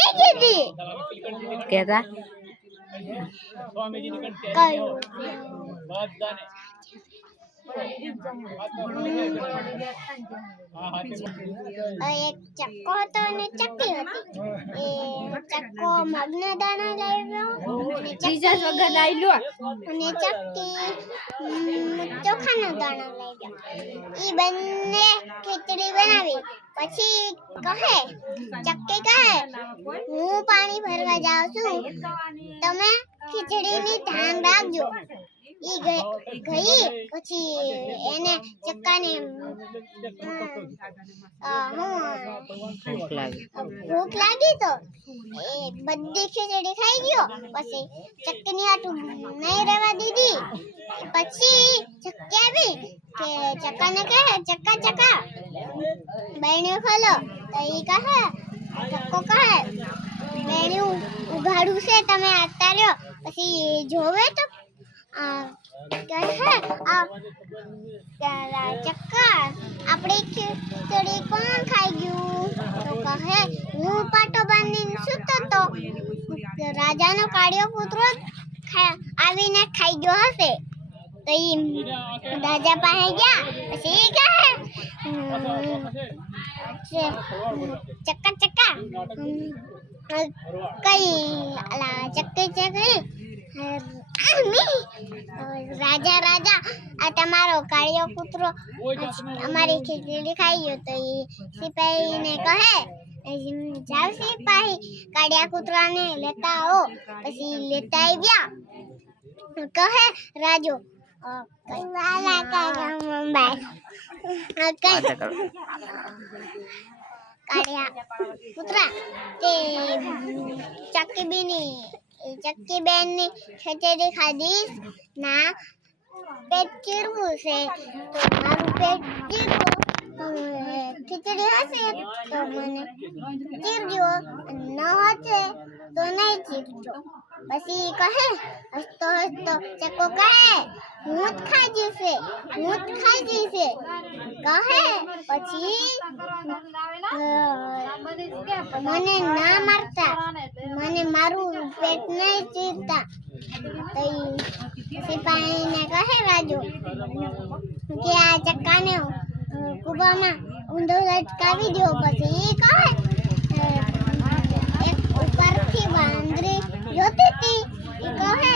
नहीं कीधी કેતા कयो एक चक्को હતો ને ચક્કી હતી એ ચક્કો મગના દાણા લાવ્યો અને બીજા વગર લાઈ લો અને ચક્કી ચોખાના દાણા લાવ્યો ઈ બંને ખીચડી બનાવી પછી કહે ચક્કી કહે હું પાણી ભરવા જાઉં છું તમે ખીચડીની ધ્યાન રાખજો ઈ ગઈ પછી એને ચક્કાને ભૂખ લાગી તો એ બધી ખીચડી ખાઈ ગયો પછી ચક્કીની હાટું નહીં રહેવા દીધી પછી ચક્કી આવી કે ચક્કાને કહે ચક્કા ચક્કા બહેણ્યું ખોલો તો ઈ કહે ચક્કો કહે બહેણ્યું ઉઘાડું છે તમે આતા રહ્યો પછી જોવે તો ચક્કા આપણી ખીચડી કોણ ખાઈ ગયું તો કહે હું પાટો બાંધીને સૂતો તો રાજાનો કાળિયો પુત્ર આવીને ખાઈ ગયો હશે તો ઈ રાજા પાસે ગયા પછી કહે ચક્કા ચક્કા કઈ ચક્કી ચક્કી રાજા રાજા આ તમારો કાળિયો કૂતરો અમારી ખીચડી ખાઈ ગયો તો એ સિપાહીને કહે જાવ સિપાહી કાળિયા કૂતરાને લેતા આવો પછી લેતા આવ્યા કહે રાજો કાળિયા કૂતરા તે ચક્કી બેન ની ખીચડી ખાધીશ ના પેટ ચીરવું છે તો મારું પેટ ચીરવું ખીચડી હશે તો મને ચીરજો ન હશે તો નહીં ચીરજો પછી કહે હસતો હસતો ચક્કો કહે હું જ ખાઈ જશે કહે પછી મને ના મારતા મને મારું પેટ નહીં ચીરતા તો સિપાહીને કહે રાજો કે આ ચક્કાને કૂવામાં ઊંધો લટકાવી દો પછી કહે એક ઉપરથી વાંદરી જોતી હતી કહે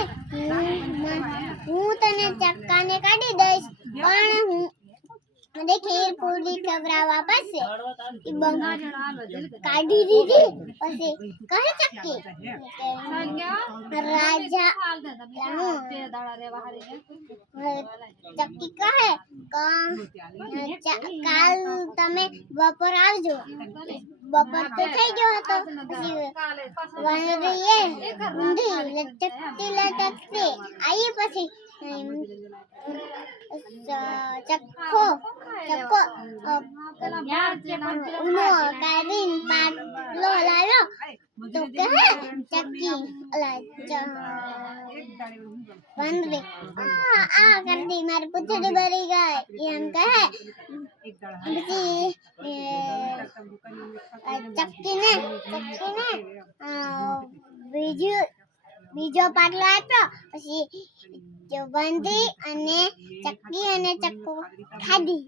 હું તને ચક્કાને કાઢી દઈશ પણ મને ખીર પૂરી ખવડાવવા પડશે કાઢી દીધી પછી કહે ચક્કી રાજા ચક્કી કહે કાલ તમે બપોર આવજો બપોર તો થઈ ગયો હતો પછી વાંદરીએ ઊંધી લટકતી આવી પછી ચક્કો ઉનો કાઢીને પાટલો લાવ્યો તો કહે ચક્કી વાંદરી આ કરતી મારી પૂંછડી ભરી ગઈ એમ કહે પછી ચક્કીને બીજો પાટલો આપ્યો પછી વાંદરી અને ચક્કી અને ચક્કો ખાધી